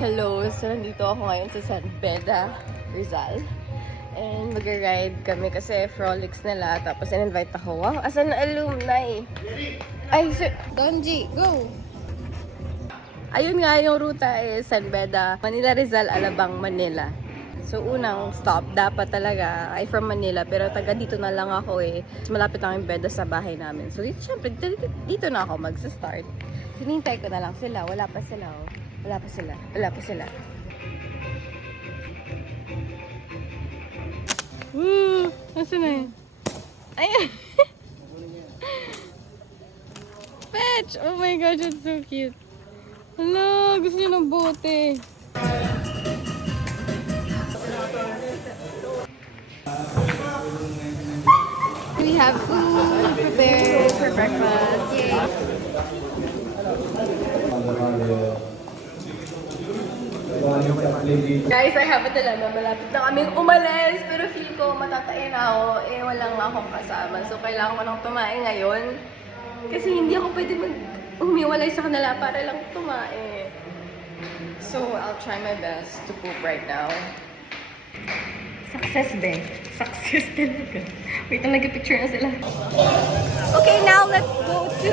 Hello! So, nandito ako ngayon sa San Beda, Rizal. And mag-ride kami kasi frolics nila. Tapos in-invite ako. Wow! Asan na alumni? Ay, sir! Donji, go! Ayun nga, yung ruta is San Beda, Manila, Rizal, Alabang, Manila. So, unang stop, dapat talaga ay from Manila. Pero taga dito na lang ako eh. Mas malapit lang yung Beda sa bahay namin. So, dito, syempre, dito na ako mag-start. Sinintay ko na lang sila. Wala pa sila oh. Wala pa sila. Wala pa sila. Woo! Nasaan na yun? Ayan! Fetch! Oh my gosh, it's so cute. Hala, gusto niya ng bote. We have food prepared for breakfast. Yay! Guys, I have a dilemma. Malapit na kaming umalis. Pero feel ko matatayin ako. Eh, walang akong kasama. So, kailangan ko nang tumain ngayon. Kasi hindi ako pwede humiwalay sa kanila para lang tumain. So, I'll try my best to poop right now. Success, be. Success talaga. Wait, nag-picture na sila. Okay, now let's go to...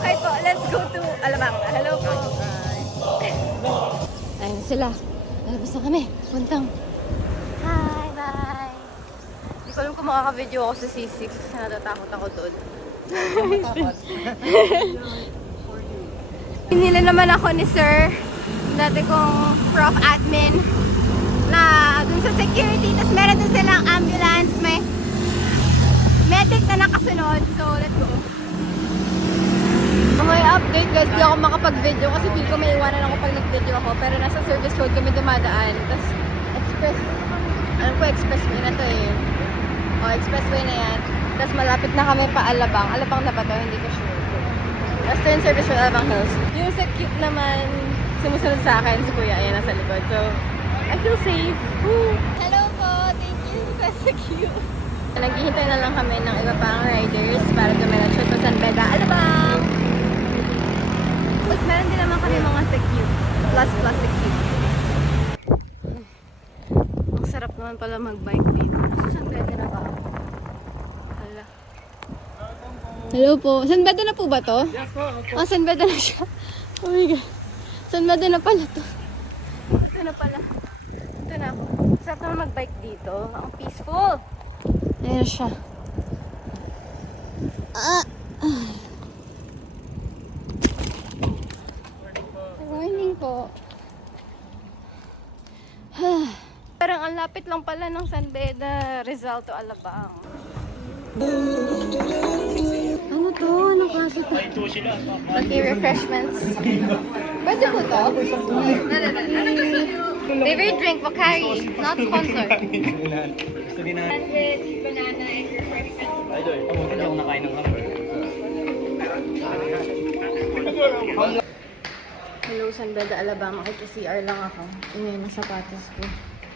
Okay po, let's go to Alabang. Hello po. Ayun sila. Lalabas na kami. Puntang. Hi, bye. Hindi ko alam kung makaka-video ako sa C6 kasi natatakot ako doon. Hinila naman ako ni Sir, dati kong prof admin, na dun sa security. Tapos meron dun silang ambulance. May medic na nakasunod. So, let's go. May update guys, di ako makapag-video kasi feel ko may iwanan ako pag nag-video ako. Pero nasa service road kami dumadaan. Tapos express, alam ko expressway na to eh. O, expressway na yan. Tapos malapit na kami pa Alabang. Alabang na ba to? Hindi ko sure. Tapos to yung service road, Alabang Hills. Yung sa cute naman, sumusunod sa akin si Kuya. Ayan, nasa likod. So, I feel safe. Woo! Hello po! Thank you! That's so cute! Naghihintay na lang kami ng iba pang riders para dumiretso sa San Beda, Alabang! Tapos meron din naman kami mga secute. Plus secute. Ang sarap naman pala mag-bike dito. Sa San Beda na ba? Hala. Hello po. San Beda na po ba to? Yes po. Oh, San Beda na siya. Oh my God. San Beda na pala to. Ito na pala. Ito na ako. Sarap naman mag-bike dito. Ang peaceful. Ayan siya. Morning po. Parang ang lapit lang pala ng San Beda, Rizal to Alabang. Ano to? Anong klase to? Okay, refreshments. Pwede po to? Ano gusto nyo? Favorite drink, Bakari. Not sponsored. Sandwich, banana, and refreshments. Hindi ako nakain ng hamburger. Hello, San Beda, Alabang. Makikita-CR lang ako. Ingay ng sapatos ko.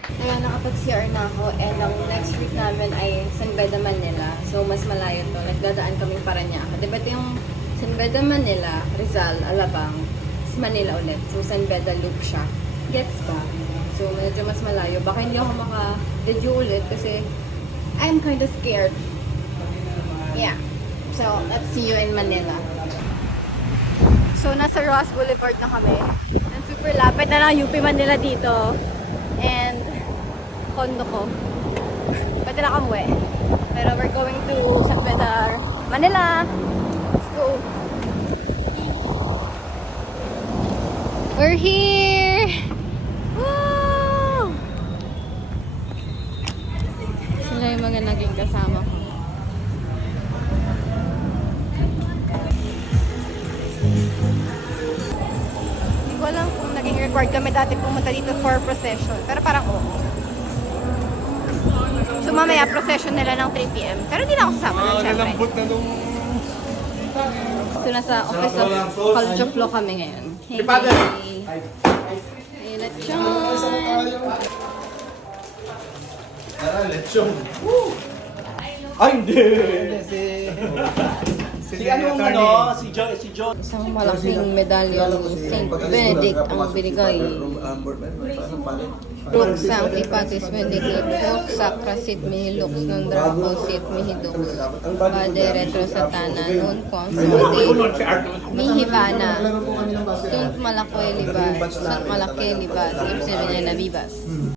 Kaya nakapag-CR na ako. And ang next week namin ay San Beda, Manila. So, mas malayo to. Nagdadaan kaming Parañaque. Diba ito yung San Beda, Manila, Rizal, Alabang, Manila ulit. So, San Beda loop siya. Gets ba? So, medyo mas malayo. Baka hindi ako maka-video ulit kasi I'm kind of scared. Yeah. So, let's see you in Manila. So, nasa Ross Boulevard na kami. And super lapit na lang UP Manila dito. And, kondo ko. Pwede na kamuwi. Pero we're going to San Beda, Manila. Let's go. We're here! Woo! Sila yung mga naging kasama ko. Hindi ko alam kung naging required kami dati pumunta dito for procession. Pero parang oo. So mamaya procession nila ng 3 PM. Pero hindi na ako sasama nun, syempre. Nalambot na nung... So nasa Office of College of Law kami ngayon. Hey, hey, lechon! Tara, lechon! Ay, hindi! Si Si anong ano? Si John. Isang malaking medalyon ni Saint Benedict ang binigay. Crux Sancti Patris Benedictus, Crux Sacra Sit Mihi Lux, Non Draco Sit Mihi Dux, Vade Retro Satana, Non Consulte, Mihi Vana, Sunt Malakoy Libas, Sunt Malakay Libas, Ipsi Venena Vivas.